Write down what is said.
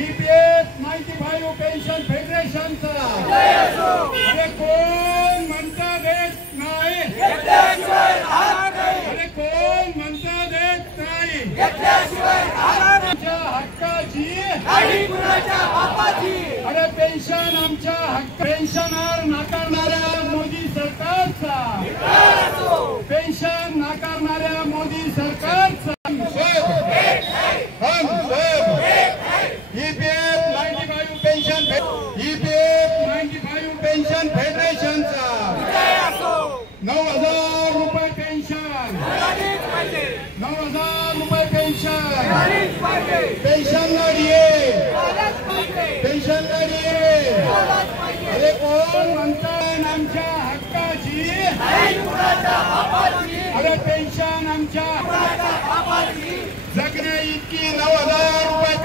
EPF 95 pension फेडरेशनचा अरे कोण म्हणता देत नाही, अरे कोण म्हणता देत नाही, आमच्या हक्काची अरे पेन्शन आमच्या हक्क पेन्शनर नाकारणाऱ्या मोदी सरकारचा, पेन्शन नाकारणाऱ्या मोदी सरकारचा EPF 95 पेन्शन EPF 95 पेन्शन फेडरेशनचा 9,000 रुपये पेन्शन, 9,000 रुपये पेन्शन, पेन्शन लढिये, पेन्शन लढिये. अरे कोण म्हणतात आमच्या हक्काची, अरे पेन्शन आमच्या जगण्या इतकी 9,000 रुपये